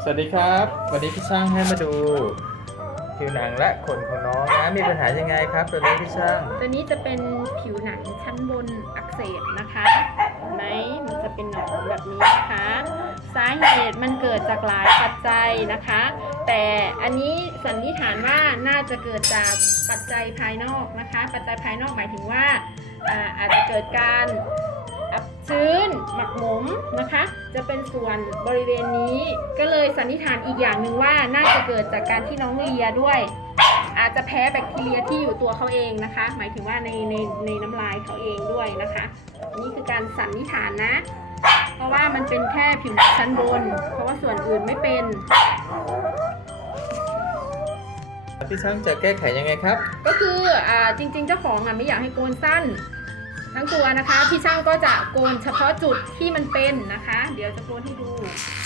สวัสดีครับ วันนี้พี่ช่างให้มาดูผิวหนังและขนของน้องนะมีปัญหายังไงครับ ตัวนี้พี่ช่าง ตัวนี้จะเป็นผิวหนังชั้นบนอักเสบนะคะเห็นไหมมันจะเป็นหนองแบบนี้นะคะ สาเหตุมันเกิดจากหลายปัจจัยนะคะ แต่อันนี้สันนิษฐานว่าน่าจะเกิดจากปัจจัยภายนอกนะคะ ปัจจัยภายนอกหมายถึงว่าอาอาจจะเกิดการ ชื้น หมักหมมนะคะ จะเป็นส่วนบริเวณนี้ ก็เลยสันนิษฐานอีกอย่างหนึ่งว่าน่าจะเกิดจากการที่น้องเลียด้วย อาจจะแพ้แบคทีเรียที่อยู่ตัวเขาเองนะคะ หมายถึงว่าในในในน้ำลายเขาเองด้วยนะคะอันนี่คือการสันนิษฐานนะ เพราะว่ามันเป็นแค่ผิวหนังชั้นบน เพราะว่าส่วนอื่นไม่เป็นพี่ช่างจะแก้ไขยังไงครับ ก็คืออ่าจริง ๆ เจ้าของอะไม่อยากให้โกนสั้น ทั้งตัวนะคะพี่ช่างก็จะโกนเฉพาะจุดที่มันเป็นนะคะ เดี๋ยวจะโกนให้ดู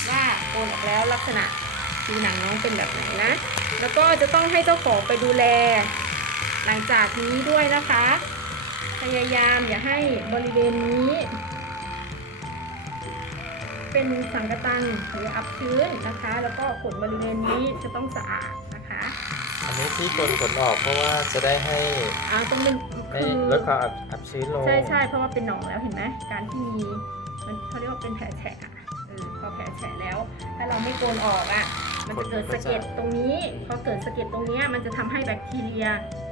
ว่าโกนออกแล้วลักษณะผิวหนังน้องเป็นแบบไหนนะ แล้วก็จะต้องให้เจ้าของไปดูแล หลังจากนี้ด้วยนะคะ พยายามอย่าให้บริเวณนี้ เป็นสังกะตังหรืออับชื้นนะคะ แล้วก็ขนบริเวณนี้จะต้องสะอาดนะคะ อันนี้ที่กลนขนออกเพราะว่าจะได้ให้อ่าตรงเป็นไม่คือลดความอับอับชื้นลงใช่ใช่เพราะว่าเป็นหนองแล้วเห็นไหมการที่มีมันเขาเรียกว่าเป็นแผลแฉะอะเออพอแผลแฉะแล้ว ถ้าเราไม่โกนออกอะมันจะเกิดสะเก็ดตรงนี้พอเกิดสะเก็ดตรงเนี้ยมันจะทำให้แบคทีเรีย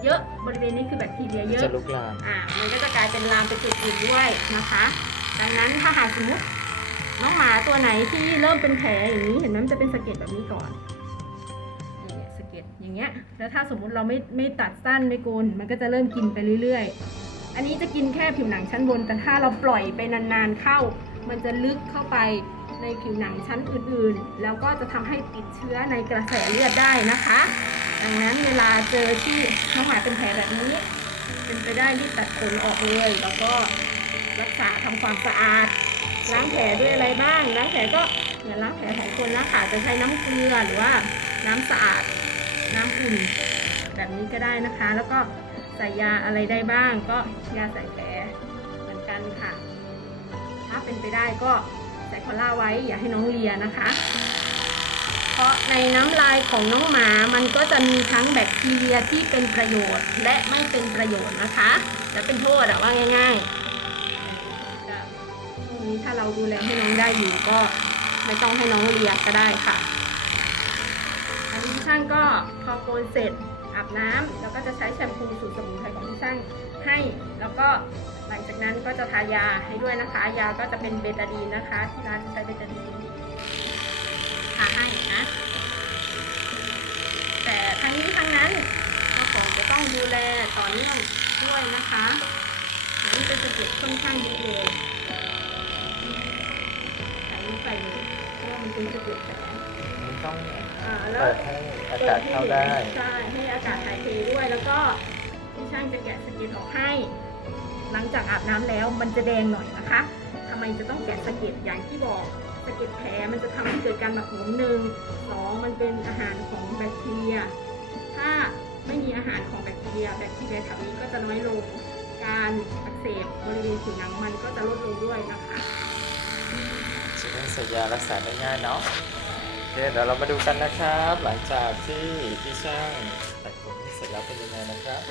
เยอะบริเวณนี้คือแบคทีเรียเยอะ จะลุกลาม อ่ามันก็จะกลายเป็นลามไปจุดอื่นด้วยนะคะ ดังนั้นถ้าหากสมมติน้องหมาตัวไหนที่เริ่มเป็นแผลอย่างนี้ เห็นไหมมันจะเป็นสะเก็ดแบบนี้ก่อนนี่สะเก็ด อย่างเงี้ย แล้วถ้าสมมุติเราไม่ไม่ตัดสั้นไม่โกน มันก็จะเริ่มกินไปเรื่อย ๆ อันนี้จะกินแค่ผิวหนังชั้นบน แต่ถ้าเราปล่อยไปนานๆเข้า มันจะลึกเข้าไปในผิวหนังชั้นอื่นๆ แล้วก็จะทำให้ติดเชื้อในกระแสเลือดได้นะคะ ดังนั้นเวลาเจอที่น้องหมาเป็นแผลแบบนี้ เป็นไปได้รีบตัดขนออกเลย แล้วก็รักษาทำความสะอาด ล้างแผลด้วยอะไรบ้าง ล้างแผลก็เหมือนล้างแผลของคนนะค่ะจะใช้น้ำเกลือหรือว่าน้ำสะอาด น้ำอุ่นแบบนี้ก็ได้นะคะ แล้วก็ใส่ยาอะไรได้บ้าง ก็ยาใส่แผลเหมือนกันค่ะ ถ้าเป็นไปได้ก็ใส่คอล่าไว้อย่าให้น้องเลียนะคะ เพราะในน้ำลายของน้องหมามันก็จะมีทั้งแบคทีเรียที่เป็นประโยชน์ และไม่เป็นประโยชน์นะคะ และเป็นโทษอะว่าง่ายๆช่วงนี้ถ้าเราดูแลให้น้องได้อยู่ก็ไม่ต้องให้น้องเลียก็ได้ค่ะ ช่างก็พอโกนเสร็จอาบน้ำแล้วก็จะใช้แชมพูสูตรสมุนไพรของช่างให้ แล้วก็หลังจากนั้นก็จะทายาให้ด้วยนะคะ ยาก็จะเป็นเบตาดีนนะคะ ที่ร้านจะใช้เบตาดีนทาให้นะ แต่ทั้งนี้ทั้งนั้นเจ้าของจะต้องดูแลต่อเนื่องด้วยนะคะอันนี้เป็นสเก็ดค่อนข้างเยอะเลยใส่ลงไปเลยเพราะว่ามันเป็นสเก็ดแผล ต้องอ่าแล้วเปิดให้อากาศเข้าได้ ใช่ให้อากาศถ่ายเทด้วยแล้วก็พี่ช่างจะแกะสเก็ตออกให้ หลังจากอาบน้ำแล้วมันจะแดงหน่อยนะคะทำไมจะต้องแกะสเก็ตอย่างที่บอกสเก็ตแผลมันจะทำให้เกิดการหมักหมมหนึ่งสองมันเป็นอาหารของแบคทีเรีย ถ้าไม่มีอาหารของแบคทีเรีย แบคทีเรียแถวนี้ก็จะน้อยลง การอักเสบบริเวณผิวหนังมันก็จะลดลงด้วยนะคะ จะได้ใส่ยารักษาได้ง่ายเนาะโอ เคเดี๋ยวเรามาดูกันนะครับ หลังจากที่พี่ช่างตัดขนเสร็จแล้วเป็นยังไงนะครับ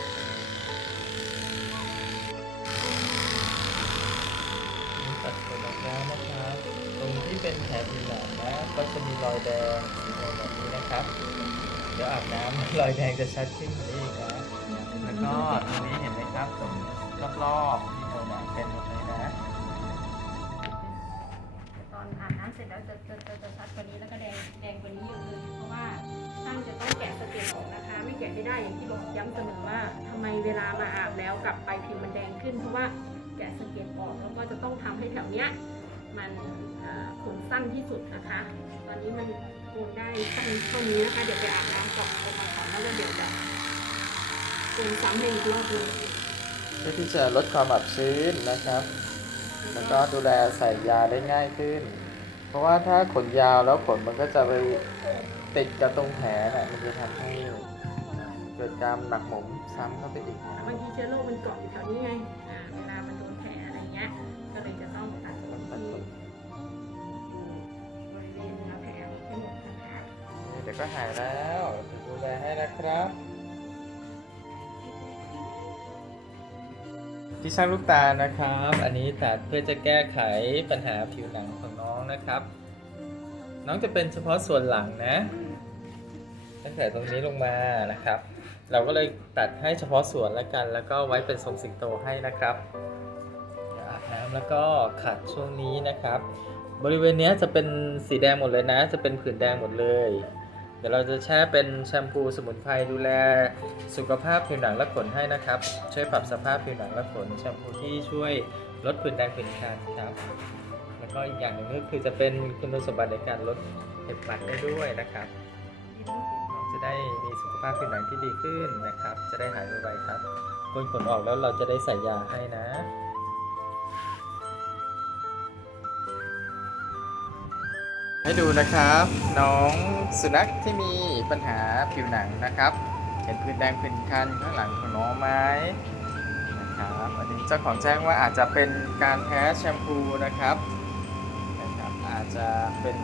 ตัดขนออกแล้วนะครับ ตรงที่เป็นแผลผิวหนังนะก็จะมีรอยแดงแบบนี้นะครับ เดี๋ยวอาบน้ำรอยแดงจะชัดขึ้นกว่านี้อีกนะแล้วก็ตรงนี้เห็นไหมครับตรงรอบๆที่โดนหนังเป็นหมดเลยนะ ร็จแล้วจะจะจะจะชัดกว่านี้แล้วก็แดงแดงกว่านี้อยู่เลยเพราะว่าช่างจะต้องแกะสเก็ตออกนะคะ ไม่แกะไม่ได้อย่างที่บอกย้ำเสมอว่าทำไมเวลามาอาบแล้วกลับไปผิวมันแดงขึ้น เพราะว่าแกะสเก็ตออกแล้วก็จะต้องทำให้แถวเนี้ยมันขนสั้นที่สุดนะคะ ตอนนี้มันโกนได้สั้นเท่านี้นะคะ เดี๋ยวไปอาบน้ำก่อนออกมาก่อนแล้วเดี๋ยวจะโกนซ้ำให้อีกรอบหนึงเพื่อที่จะลดความอับชื้นนะครับ แล้วก็ดูแลใส่ยาได้ง่ายขึ้น เพราะว่าถ้าขนยาวแล้วขนมันก็จะไปติดกับตรงแผลน่ะมันจะทำให้เกิดการหมักหมมซ้ำเข้าไปอีกนะบางทีเชื้อโรคมันเกาะอยู่แถวนี้ไงอ่าเวลามันโดนแผลอะไรเงี้ย ก็เลยจะต้องตัดขนที่บริเวณเนื้อแผลให้หมดนะคะยวก็หายแล้วเดี๋ยวดูแลให้นะครับ ที่ช่างลูกตานะครับ อันนี้ตัดเพื่อจะแก้ไขปัญหาผิวหนังของน้องนะครับ น้องจะเป็นเฉพาะส่วนหลังนะ ตั้งแต่ตรงนี้ลงมานะครับ เราก็เลยตัดให้เฉพาะส่วนละกัน แล้วก็ไว้เป็นทรงสิงโตให้นะครับอาบน้ำแล้วก็ขัดช่วงนี้นะครับ บริเวณนี้จะเป็นสีแดงหมดเลยนะ จะเป็นผื่นแดงหมดเลย ดี๋ยวเราจะแช่เป็นแชมพูสมุนไพรดูแลสุขภาพผิวหนังและขนให้นะครับ ช่วยปรับสภาพผิวหนังและขนแชมพูที่ช่วยลดผื่นแดงผื่นคันครับ แล้วก็อีกอย่างหนึ่งก็คือจะเป็นคุณสมบัติในการลดเห็บหมัดได้ด้วยนะครับ จะได้มีสุขภาพผิวหนังที่ดีขึ้นนะครับ จะได้หายไวๆครับกนขนออกแล้วเราจะได้ใส่ยาให้นะ ให้ดูนะครับ น้องสุนัขที่มีปัญหาผิวหนังนะครับ เห็นพื้นแดงพื้นคันข้างหลังของน้องไหมนะครับอันนี้เจ้าของแจ้งว่าอาจจะเป็นการแพ้แชมพูนะครับนะครับ อาจจะเป็น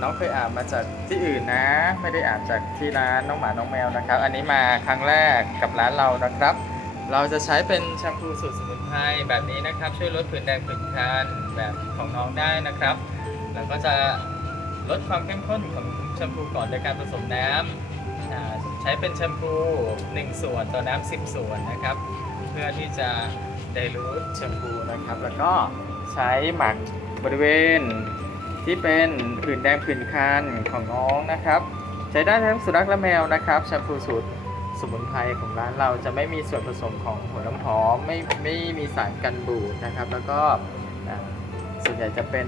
น้องเคยอาบมาจากที่อื่นนะ ไม่ได้อาบจากที่ร้านน้องหมาน้องแมวนะครับ อันนี้มาครั้งแรกกับร้านเรานะครับ เราจะใช้เป็นแชมพูสูตรสมุนไพรแบบนี้นะครับ ช่วยลดผื่นแดงผื่นคันแบบของน้องได้นะครับ แล้วก็จะลดความเข้มข้นของแชมพูก่อนโดยการผสมน้ำใช้เป็นแชมพู 1 ส่วนต่อน้ำ10 ส่วนนะครับ เพื่อที่จะได้รู้แชมพูนะครับ แล้วก็ใช้หมักบริเวณที่เป็นผื่นแดงผื่นคันของน้องนะครับ ใช้ได้ทั้งสุนัขและแมวนะครับแชมพูสูตรสมุนไพรของร้านเราจะไม่มีส่วนผสมของหัวน้ำหอมไม่ไม่มีสารกันบูดนะครับ แล้วก็ส่วนใหญ่จะเป็น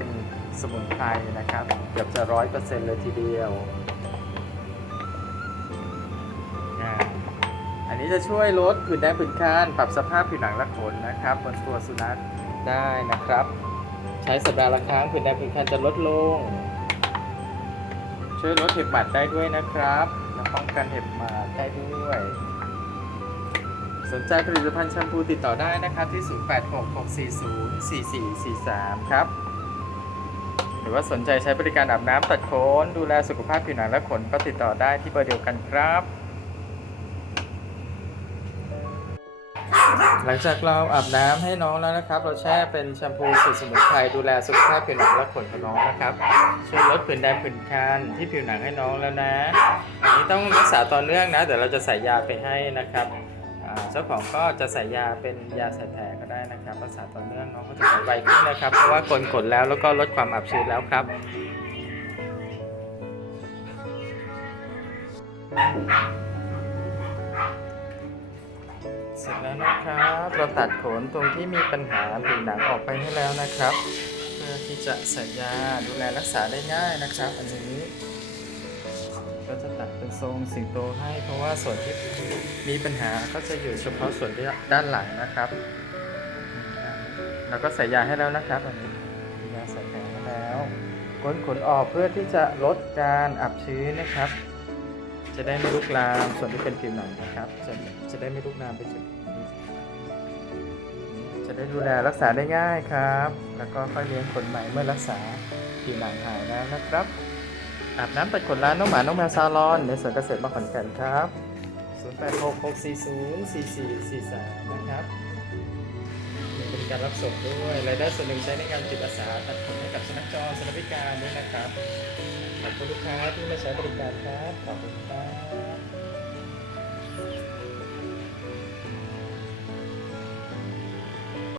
สมุนไพรนะครับ เกือบจะร้อยเปอร์เซ็นต์เลยทีเดียว อันนี้จะช่วยลดผื่นแดงผื่นคันปรับสภาพผิวหนังและขนนะครับบนตัวสุนัขได้นะครับ ใช้สัปดาห์ละครั้งผื่นแดงผื่นคันจะลดลง ช่วยลดเห็บหมัดได้ด้วยนะครับและป้องกันเห็บหมัดได้ด้วย สนใจผลิตภัณฑ์แชมพูติดต่อได้นะครับที่ 0866404443 ครับ หรือว่าสนใจใช้บริการอาบน้ำตัดขนดูแลสุขภาพผิวหนังและขนก็ติดต่อได้ที่เบอร์เดียวกันครับ หลังจากเราอาบน้ำให้น้องแล้วนะครับ เราแช่เป็นแชมพูสูตรสมุนไพรดูแลสุขภาพผิวหนังและขนของน้องนะครับช่วยลดผื่นแดงผื่นคันที่ผิวหนังให้น้องแล้วนะอันนี้ต้องรักษาต่อเนื่องนะเดี๋ยวเราจะใส่ยาไปให้นะครับ เจ้าของก็จะใส่ยาเป็นยาใส่แผลก็ได้นะครับรักษาต่อเนื่องน้องก็จะหายไวขึ้นนะครับ เพราะว่ากลนขนแล้วแล้วก็ลดความอับชื้นแล้วครับเสร็จแล้วนะครับ เราตัดขนตรงที่มีปัญหาผิวหนังออกไปให้แล้วนะครับ เพื่อที่จะใส่ยาดูแลรักษาได้ง่ายนะครับ อันนี้ ทรงสิงโตให้ เพราะว่าส่วนที่มีปัญหาก็จะอยู่เฉพาะส่วนที่ด้านหลังนะครับเราก็ใส่ยาให้แล้วนะครับอันนี้ยาใส่แผลให้แล้วก้นขนออกเพื่อที่จะลดการอับชื้นนะครับ จะได้ไม่ลุกลามส่วนที่เป็นผิวหนังนะครับ จะจะได้ไม่ลุกลามไปจุดนี้จะได้ดูแลรักษาได้ง่ายครับ แล้วก็ค่อยเลี้ยงขนใหม่เมื่อรักษาผิวหนังหายแล้วนะครับ อาบน้ำตัดขนร้านน้องหมา น้องแมวซาลอน ในสวนเกษตรบาขอนแก่นครับ 0866404443 นะครับมีบริการรับส่งด้วย รายได้ส่วนหนึ่งใช้ในการจิตอาสาตัดขนให้กับสุนัขจรสุนัขพิการด้วยนะครับ ขอบคุณลูกค้าที่มาใช้บริการครับ ขอบคุณครับ